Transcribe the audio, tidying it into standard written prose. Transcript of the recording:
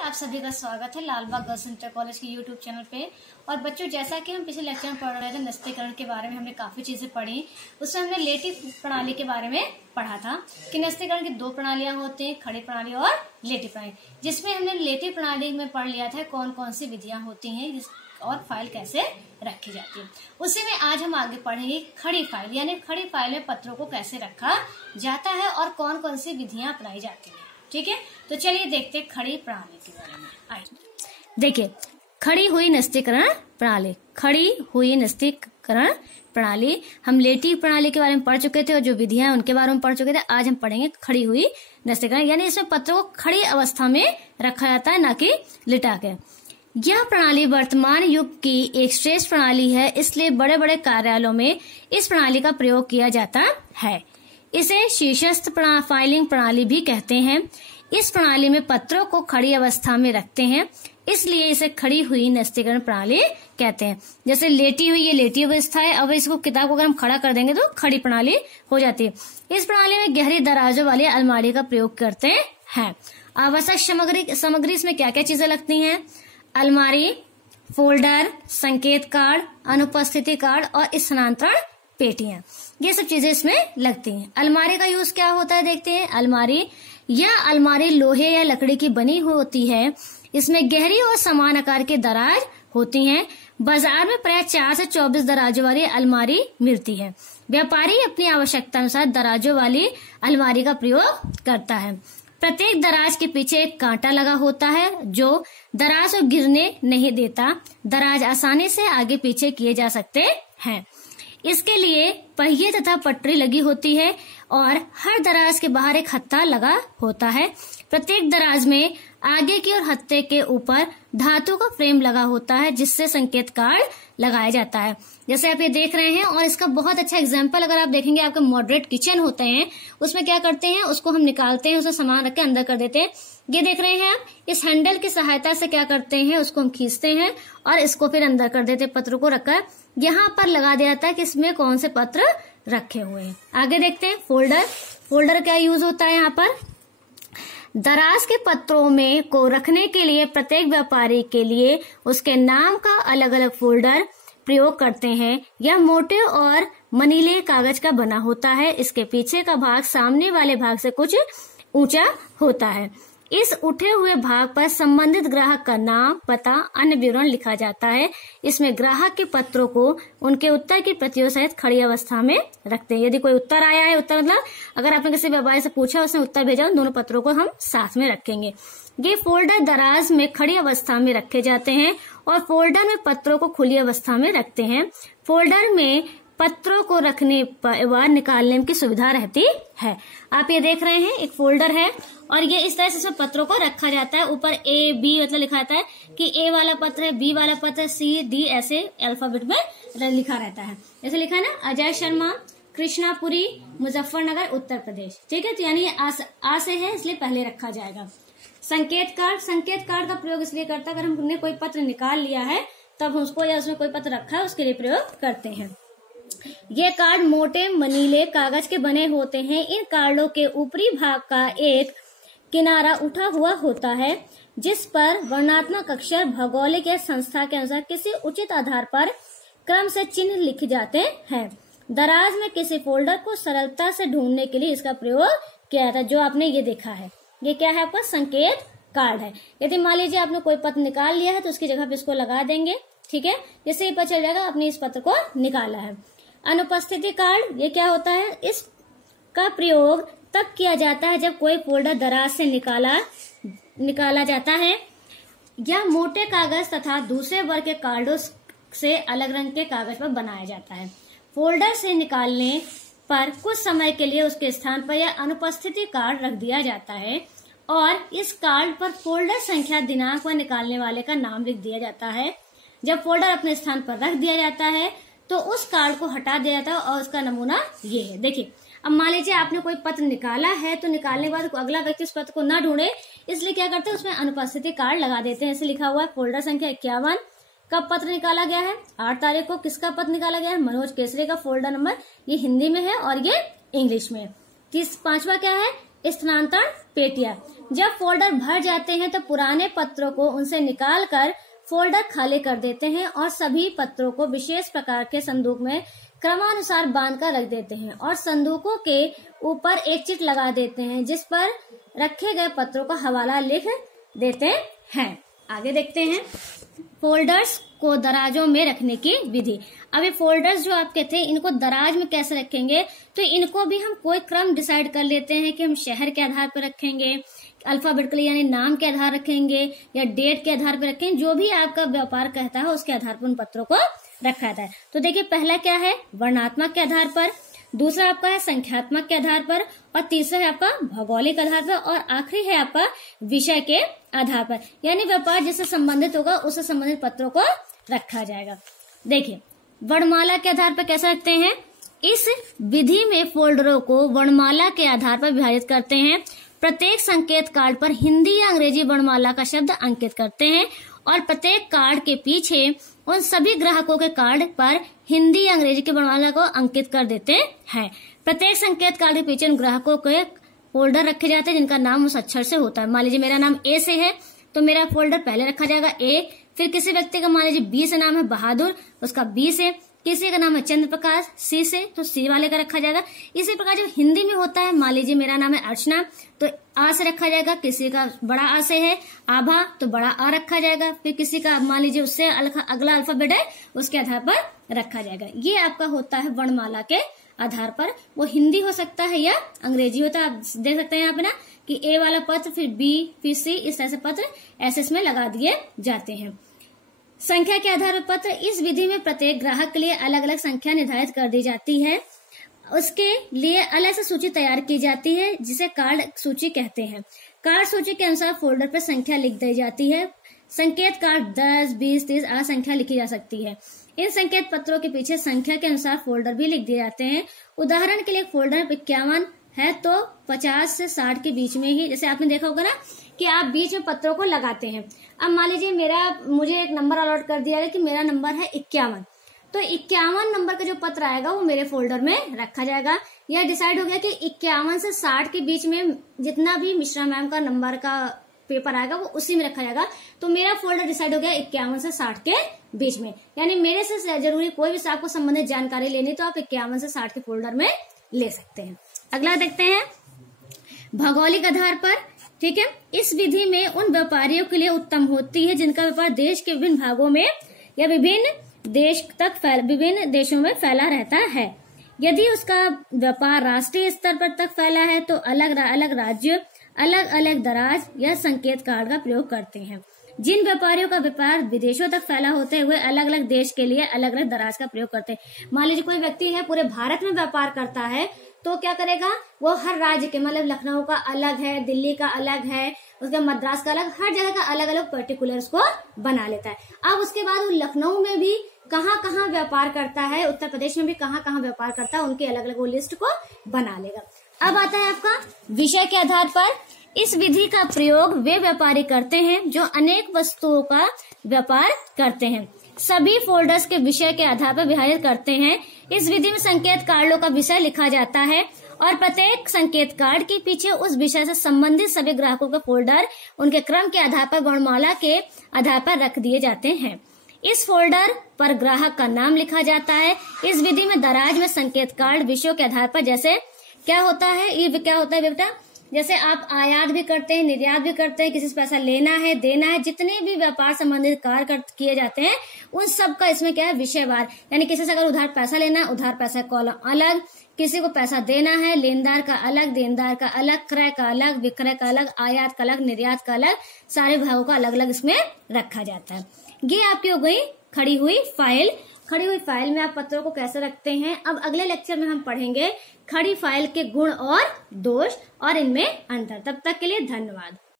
आप सभी का स्वागत है लालबाग गर्ल्स इंटर कॉलेज के यूट्यूब चैनल पे। और बच्चों, जैसा कि हम पिछले लेक्चर में पढ़ रहे थे नस्तीकरण के बारे में, हमने काफी चीजें पढ़ी। उसमें हमने लेटिव प्रणाली के बारे में पढ़ा था कि नस्तीकरण की दो प्रणालियां होती हैं, खड़ी प्रणाली और लेटिव प्रणाली। जिसमें हमने लेटिव प्रणाली में पढ़ लिया था कौन कौन सी विधियां होती हैं और फाइल कैसे रखी जाती है। उसी में आज हम आगे पढ़ेंगे खड़ी फाइल, यानी खड़ी फाइल में पत्रों को कैसे रखा जाता है और कौन कौन सी विधियां अपनाई जाती है। ठीक है, तो चलिए देखते हैं खड़ी प्रणाली के बारे में। आइए देखिए, खड़ी हुई नस्तीकरण प्रणाली। खड़ी हुई नस्तीकरण प्रणाली हम लेटिव प्रणाली के बारे में पढ़ चुके थे और जो विधियां हैं उनके बारे में पढ़ चुके थे। आज हम पढ़ेंगे खड़ी हुई नस्तीकरण, यानी इसमें पत्रों को खड़ी अवस्था में रखा जाता है, ना कि लिटा के। यह प्रणाली वर्तमान युग की एक श्रेष्ठ प्रणाली है, इसलिए बड़े बड़े कार्यालयों में इस प्रणाली का प्रयोग किया जाता है। इसे शीर्षस्थ फाइलिंग प्रणाली भी कहते हैं। इस प्रणाली में पत्रों को खड़ी अवस्था में रखते हैं, इसलिए इसे खड़ी हुई नस्तीकरण प्रणाली कहते हैं। जैसे लेटी हुई, ये लेटी अवस्था है। अब इसको किताब को अगर हम खड़ा कर देंगे तो खड़ी प्रणाली हो जाती है। इस प्रणाली में गहरी दराजों वाली अलमारी का प्रयोग करते हैं। आवश्यक सामग्री इसमें क्या क्या चीजें लगती हैं? अलमारी, फोल्डर, संकेत कार्ड, अनुपस्थिति कार्ड और स्थानांतरण पेटियां, ये सब चीजें इसमें लगती हैं। अलमारी का यूज क्या होता है देखते हैं। अलमारी लोहे या लकड़ी की बनी होती है। इसमें गहरी और समान आकार के दराज होती हैं। बाजार में प्राय 4 से 24 दराजों वाली अलमारी मिलती है। व्यापारी अपनी आवश्यकता अनुसार दराजों वाली अलमारी का प्रयोग करता है। प्रत्येक दराज के पीछे एक कांटा लगा होता है जो दराज को गिरने नहीं देता। दराज आसानी से आगे पीछे किए जा सकते हैं। इसके लिए पहिए तथा पटरी लगी होती है और हर दराज के बाहर एक हत्था लगा होता है। प्रत्येक दराज में आगे की और हत्थे के ऊपर धातु का फ्रेम लगा होता है, जिससे संकेत कार्ड लगाया जाता है। जैसे आप ये देख रहे हैं, और इसका बहुत अच्छा एग्जाम्पल अगर आप देखेंगे, आपके मॉडरेट किचन होते हैं, उसमें क्या करते हैं, उसको हम निकालते हैं, उसमें सामान रख के अंदर कर देते हैं। ये देख रहे हैं आप, इस हैंडल की सहायता से क्या करते हैं, उसको हम खींचते हैं और इसको फिर अंदर कर देते हैं। पत्र को रखकर यहाँ पर लगा दिया जाता है कि इसमें कौन से पत्र रखे हुए हैं। आगे देखते हैं फोल्डर क्या यूज होता है यहाँ पर। दराज के पत्रों में को रखने के लिए प्रत्येक व्यापारी के लिए उसके नाम का अलग अलग फोल्डर प्रयोग करते हैं। यह मोटे और मनीले कागज का बना होता है। इसके पीछे का भाग सामने वाले भाग से कुछ ऊंचा होता है। इस उठे हुए भाग पर संबंधित ग्राहक का नाम, पता, अन्य विवरण लिखा जाता है। इसमें ग्राहक के पत्रों को उनके उत्तर की प्रतियों सहित खड़ी अवस्था में रखते हैं। यदि कोई उत्तर आया है, उत्तर मतलब अगर आपने किसी व्यापारी से पूछा, उसने उत्तर भेजा, उन दोनों पत्रों को हम साथ में रखेंगे। ये फोल्डर दराज में खड़ी अवस्था में रखे जाते हैं और फोल्डर में पत्रों को खुली अवस्था में रखते हैं। फोल्डर में पत्रों को रखने व निकालने की सुविधा रहती है। आप ये देख रहे हैं, एक फोल्डर है और ये इस तरह से सब पत्रों को रखा जाता है। ऊपर A, B मतलब लिखा रहता है कि A वाला पत्र है, B वाला पत्र है, C, D ऐसे अल्फाबेट में लिखा रहता है। जैसे लिखा है ना, अजय शर्मा, कृष्णापुरी, मुजफ्फरनगर, उत्तर प्रदेश। ठीक है, तो यानी ये आ से है, इसलिए पहले रखा जाएगा। संकेत कार्ड का प्रयोग इसलिए करता है अगर हमने कोई पत्र निकाल लिया है तब उसको, या उसमें कोई पत्र रखा है उसके लिए प्रयोग करते हैं। ये कार्ड मोटे मनीले कागज के बने होते हैं। इन कार्डों के ऊपरी भाग का एक किनारा उठा हुआ होता है, जिस पर वर्णनात्मक अक्षर भौगोलिक या संस्था के अनुसार किसी उचित आधार पर क्रम से चिन्ह लिखे जाते हैं। दराज में किसी फोल्डर को सरलता से ढूंढने के लिए इसका प्रयोग किया जाता है। जो आपने ये देखा है, ये क्या है आपका संकेत कार्ड है। यदि मान लीजिए आपने कोई पत्र निकाल लिया है तो उसकी जगह पे इसको लगा देंगे। ठीक है, जिससे ये पता चल जाएगा आपने इस पत्र को निकाला है। अनुपस्थिति कार्ड, ये क्या होता है, इसका प्रयोग तब किया जाता है जब कोई फोल्डर दराज से निकाला जाता है या मोटे कागज तथा दूसरे वर्ग के कार्डों से अलग रंग के कागज पर बनाया जाता है। फोल्डर से निकालने पर कुछ समय के लिए उसके स्थान पर यह अनुपस्थिति कार्ड रख दिया जाता है और इस कार्ड पर फोल्डर संख्या, दिनांक व निकालने वाले का नाम लिख दिया जाता है। जब फोल्डर अपने स्थान पर रख दिया जाता है तो उस कार्ड को हटा दिया जाता है और उसका नमूना ये है। देखिए, अब मान लीजिए आपने कोई पत्र निकाला है तो निकालने के बाद अगला व्यक्ति उस पत्र को ना ढूंढे, इसलिए क्या करते हैं, उसमें अनुपस्थिति कार्ड लगा देते हैं। ऐसे लिखा हुआ है फोल्डर संख्या 51, कब पत्र निकाला गया है, 8 तारीख को, किसका पत्र निकाला गया है, मनोज केसरी का, फोल्डर नंबर ये हिंदी में है और ये इंग्लिश में। 5वां क्या है, स्थानांतरण पेटियां। जब फोल्डर भर जाते हैं तो पुराने पत्रों को उनसे निकाल कर फोल्डर खाली कर देते हैं और सभी पत्रों को विशेष प्रकार के संदूक में क्रमानुसार बांध कर रख देते हैं और संदूकों के ऊपर एक चिट लगा देते हैं जिस पर रखे गए पत्रों का हवाला लिख देते हैं। आगे देखते हैं फोल्डर्स को दराजों में रखने की विधि। अब ये फोल्डर्स जो आपके थे इनको दराज में कैसे रखेंगे, तो इनको भी हम कोई क्रम डिसाइड कर लेते हैं कि हम शहर के आधार पर रखेंगे, अल्फाबेटिकली यानी नाम के आधार रखेंगे या डेट के आधार पर रखेंगे। जो भी आपका व्यापार कहता है उसके आधार पर उन पत्रों को रखा जाता है। तो देखिए पहला क्या है, वर्णात्मक के आधार पर, दूसरा आपका है संख्यात्मक के आधार पर, और तीसरा है आपका भौगोलिक आधार पर, और आखिरी है आपका विषय के आधार पर। यानी व्यापार जिससे संबंधित होगा उससे संबंधित पत्रों को रखा जाएगा। देखिए वर्णमाला के आधार पर कैसे रखते हैं, इस विधि में फोल्डरों को वर्णमाला के आधार पर विभाजित करते हैं। प्रत्येक संकेत कार्ड पर हिंदी या अंग्रेजी वर्णमाला का शब्द अंकित करते हैं और प्रत्येक कार्ड के पीछे उन सभी ग्राहकों के कार्ड पर हिंदी या अंग्रेजी की वर्णमाला को अंकित कर देते हैं। प्रत्येक संकेत कार्ड के पीछे उन ग्राहकों के फोल्डर रखे जाते हैं जिनका नाम उस अक्षर से होता है। मान लीजिए मेरा नाम ए से है तो मेरा फोल्डर पहले रखा जाएगा ए, फिर किसी व्यक्ति का मान लीजिए बी से नाम है बहादुर, उसका बी से, किसी का नाम है चंद्र प्रकाश सी से, तो सी वाले का रखा जाएगा। इसी प्रकार जो हिंदी में होता है, मान लीजिए मेरा नाम है अर्चना तो आ से रखा जाएगा, किसी का बड़ा आ से है आभा तो बड़ा आ रखा जाएगा, फिर किसी का मान लीजिए उससे अगला अल्फाबेट है उसके आधार पर रखा जाएगा। ये आपका होता है वर्णमाला के आधार पर। वो हिंदी हो सकता है या अंग्रेजी होता है। आप देख सकते हैं यहाँ पे ना कि ए वाला पत्र, फिर बी, फिर सी, इस तरह से पत्र ऐसे इसमें लगा दिए जाते हैं। संख्या के आधार पर पत्र, इस विधि में प्रत्येक ग्राहक के लिए अलग अलग संख्या निर्धारित कर दी जाती है। उसके लिए अलग से सूची तैयार की जाती है जिसे कार्ड सूची कहते हैं। कार्ड सूची के अनुसार फोल्डर पर संख्या लिख दी जाती है। संकेत कार्ड 10, 20, 30 आदि संख्या लिखी जा सकती है। इन संकेत पत्रों के पीछे संख्या के अनुसार फोल्डर भी लिख दिए जाते हैं। उदाहरण के लिए फोल्डर 51 है तो 50 से 60 के बीच में ही, जैसे आपने देखा होगा ना कि आप बीच में पत्रों को लगाते हैं। अब मान लीजिए मुझे एक नंबर अलॉट कर दिया है कि मेरा नंबर है 51, तो 51 नंबर का जो पत्र आएगा वो मेरे फोल्डर में रखा जाएगा। यह डिसाइड हो गया कि 51 से 60 के बीच में जितना भी मिश्रा मैम का नंबर का पेपर आएगा वो उसी में रखा जाएगा। तो मेरा फोल्डर डिसाइड हो गया 51 से 60 के बीच में। यानी मेरे से जरूरी कोई भी आपको संबंधित जानकारी लेनी तो आप 51 से 60 के फोल्डर में ले सकते हैं। अगला देखते हैं भौगोलिक आधार पर। ठीक है, इस विधि में उन व्यापारियों के लिए उत्तम होती है जिनका व्यापार देश के विभिन्न भागों में या विभिन्न देशों में फैला रहता है। यदि उसका व्यापार राष्ट्रीय स्तर पर तक फैला है तो अलग अलग राज्य अलग अलग दराज या संकेत कार्ड का प्रयोग करते हैं। जिन व्यापारियों का व्यापार विदेशों तक फैला होते हुए अलग अलग देश के लिए अलग अलग दराज का प्रयोग करते हैं। मान लीजिए कोई व्यक्ति है पूरे भारत में व्यापार करता है तो क्या करेगा, वो हर राज्य के, मतलब लखनऊ का अलग है, दिल्ली का अलग है, उसके मद्रास का अलग, हर जगह का अलग अलग पर्टिकुलर्स को बना लेता है। अब उसके बाद वो लखनऊ में भी कहाँ कहाँ व्यापार करता है, उत्तर प्रदेश में भी कहाँ कहाँ व्यापार करता है, उनके अलग अलग वो लिस्ट को बना लेगा। अब आता है आपका विषय के आधार पर। इस विधि का प्रयोग वे व्यापारी करते हैं जो अनेक वस्तुओं का व्यापार करते हैं। सभी फोल्डर्स के विषय के आधार पर विभाजित करते हैं। इस विधि में संकेत कार्डों का विषय लिखा जाता है और प्रत्येक संकेत कार्ड के पीछे उस विषय से संबंधित सभी ग्राहकों के फोल्डर उनके क्रम के आधार पर वर्णमाला के आधार पर रख दिए जाते हैं। इस फोल्डर पर ग्राहक का नाम लिखा जाता है। इस विधि में दराज में संकेत कार्ड विषयों के आधार पर, जैसे क्या होता है, ये क्या होता है बेटा, जैसे आप आयात भी करते हैं, निर्यात भी करते हैं, किसी से पैसा लेना है, देना है, जितने भी व्यापार संबंधित कार्य किए जाते हैं उन सब का इसमें क्या है, विषयवार। यानी किसी से अगर उधार पैसा लेना, उधार पैसा कॉलम अलग, किसी को पैसा देना है, लेनदार का अलग, देनदार का अलग, क्रय का अलग, विक्रय का अलग, आयात का अलग, निर्यात का अलग, सारे भागों का अलग अलग इसमें रखा जाता है। ये आपकी हो गई खड़ी हुई फाइल। खड़ी हुई फाइल में आप पत्रों को कैसे रखते हैं, अब अगले लेक्चर में हम पढ़ेंगे खड़ी फाइल के गुण और दोष और इनमें अंतर। तब तक के लिए धन्यवाद।